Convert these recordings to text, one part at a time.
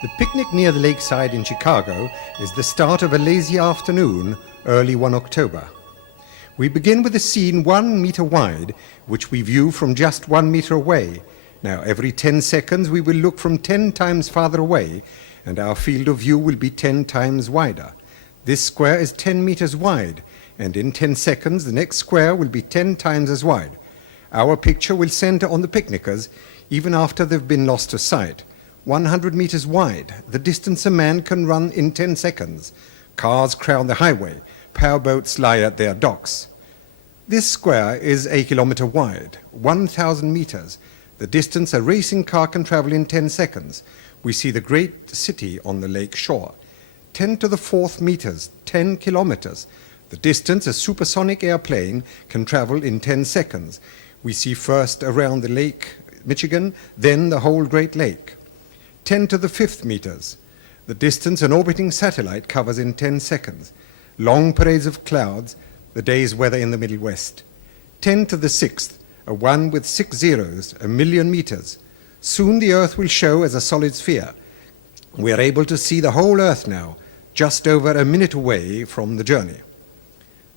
The picnic near the lakeside in Chicago is the start of a lazy afternoon, early one October. We begin with a scene 1 meter wide, which we view from just 1 meter away. Now, every 10 seconds, we will look from 10 times farther away, and our field of view will be 10 times wider. This square is 10 meters wide, and in 10 seconds, the next square will be 10 times as wide. Our picture will center on the picnickers, even after they've been lost to sight. 100 meters wide, the distance a man can run in 10 seconds. Cars crowd the highway. Powerboats lie at their docks. This square is a kilometer wide, 1,000 meters. The distance a racing car can travel in 10 seconds. We see the great city on the lake shore. 10 to the 4th meters, 10 kilometers. The distance a supersonic airplane can travel in 10 seconds. We see first around the Lake Michigan, then the whole Great Lake. 10 to the 5th meters, the distance an orbiting satellite covers in 10 seconds. Long parades of clouds, the day's weather in the Middle West. 10 to the 6th, a 1 with 6 zeros, 1,000,000 meters. Soon the Earth will show as a solid sphere. We are able to see the whole Earth now, just over a minute away from the journey.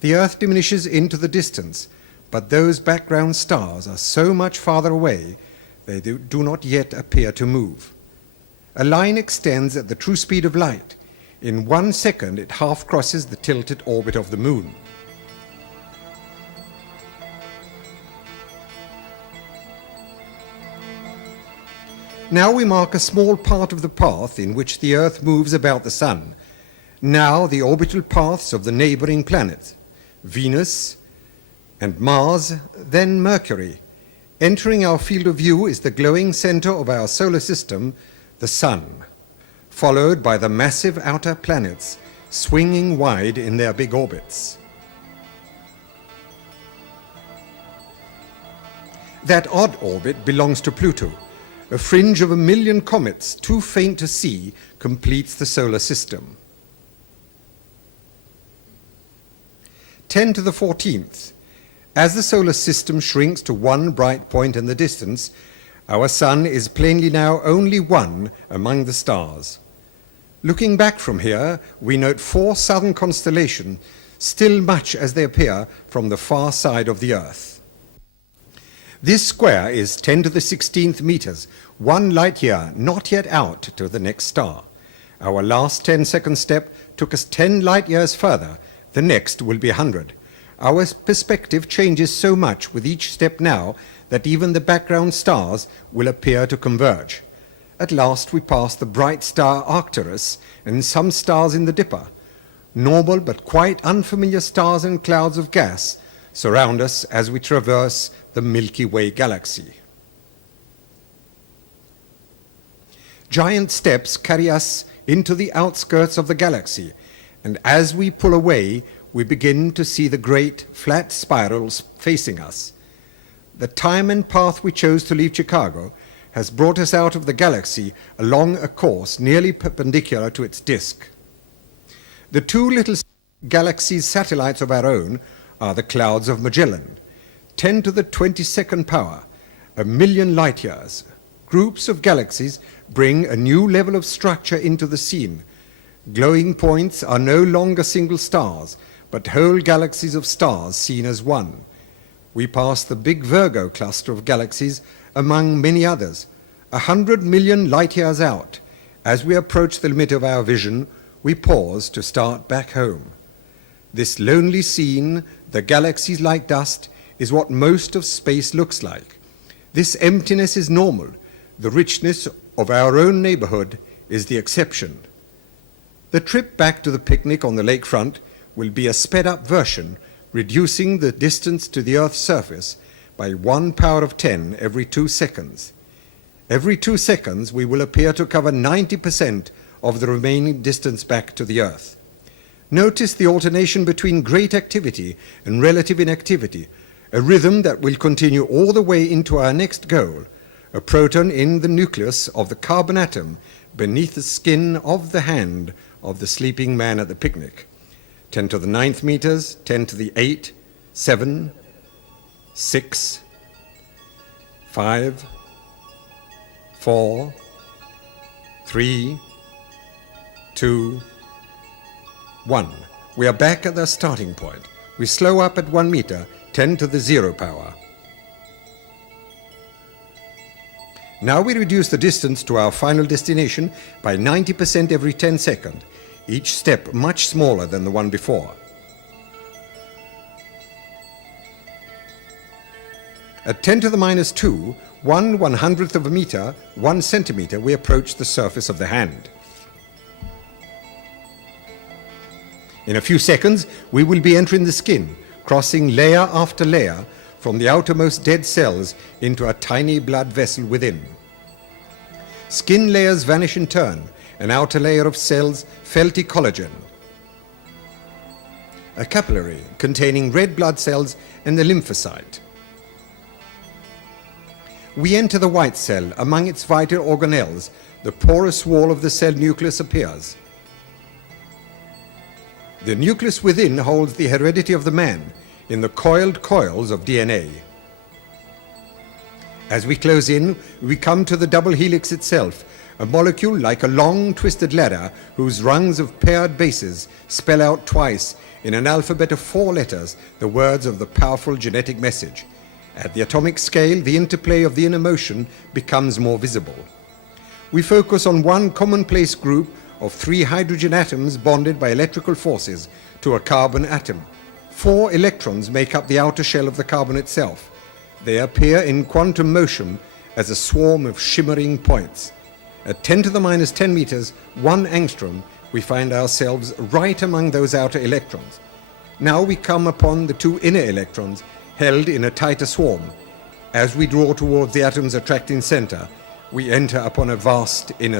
The Earth diminishes into the distance, but those background stars are so much farther away, they do not yet appear to move. A line extends at the true speed of light. In 1 second, it half crosses the tilted orbit of the Moon. Now we mark a small part of the path in which the Earth moves about the Sun. Now the orbital paths of the neighboring planets, Venus and Mars, then Mercury. Entering our field of view is the glowing center of our solar system, the Sun, followed by the massive outer planets swinging wide in their big orbits. That odd orbit belongs to Pluto. A fringe of 1,000,000 comets, too faint to see, completes the solar system. 10 to the 14th. As the solar system shrinks to one bright point in the distance, our Sun is plainly now only one among the stars. Looking back from here, we note 4 southern constellations, still much as they appear from the far side of the Earth. This square is 10 to the 16th meters, 1 light year not yet out to the next star. Our last 10-second step took us 10 light years further. The next will be 100. Our perspective changes so much with each step now that even the background stars will appear to converge. At last we pass the bright star Arcturus and some stars in the Dipper. Normal but quite unfamiliar stars and clouds of gas surround us as we traverse the Milky Way galaxy. Giant steps carry us into the outskirts of the galaxy, and as we pull away, we begin to see the great flat spirals facing us. The time and path we chose to leave Chicago has brought us out of the galaxy along a course nearly perpendicular to its disk. The 2 little galaxies satellites of our own are the clouds of Magellan, 10 to the 22nd power, 1,000,000 light years. Groups of galaxies bring a new level of structure into the scene. Glowing points are no longer single stars, but whole galaxies of stars seen as one. We pass the big Virgo cluster of galaxies among many others, 100 million light years out. As we approach the limit of our vision, we pause to start back home. This lonely scene, the galaxies like dust, is what most of space looks like. This emptiness is normal. The richness of our own neighborhood is the exception. The trip back to the picnic on the lakefront will be a sped-up version, reducing the distance to the Earth's surface by 1 power of 10 every 2 seconds. Every 2 seconds, we will appear to cover 90% of the remaining distance back to the Earth. Notice the alternation between great activity and relative inactivity, a rhythm that will continue all the way into our next goal, a proton in the nucleus of the carbon atom beneath the skin of the hand of the sleeping man at the picnic. 10 to the 9th meters, 10 to the 8, 7, 6, 5, 4, 3, 2, 1. We are back at the starting point. We slow up at 1 meter, 10 to the 0 power. Now we reduce the distance to our final destination by 90% every 10 seconds, each step much smaller than the one before. At 10 to the minus 2, 1/100th of a meter, 1 centimeter, we approach the surface of the hand. In a few seconds, we will be entering the skin, crossing layer after layer from the outermost dead cells into a tiny blood vessel within. Skin layers vanish in turn, an outer layer of cells, felty collagen, a capillary containing red blood cells, and the lymphocyte. We enter the white cell. Among its vital organelles, the porous wall of the cell nucleus appears. The nucleus within holds the heredity of the man in the coiled coils of DNA. As we close in, we come to the double helix itself, a molecule like a long twisted ladder whose rungs of paired bases spell out twice in an alphabet of 4 letters the words of the powerful genetic message. At the atomic scale, the interplay of the inner motion becomes more visible. We focus on one commonplace group of 3 hydrogen atoms bonded by electrical forces to a carbon atom. 4 electrons make up the outer shell of the carbon itself. They appear in quantum motion as a swarm of shimmering points. At 10 to the minus 10 meters, 1 angstrom, we find ourselves right among those outer electrons. Now we come upon the 2 inner electrons held in a tighter swarm. As we draw towards the atom's attracting center, we enter upon a vast inner space.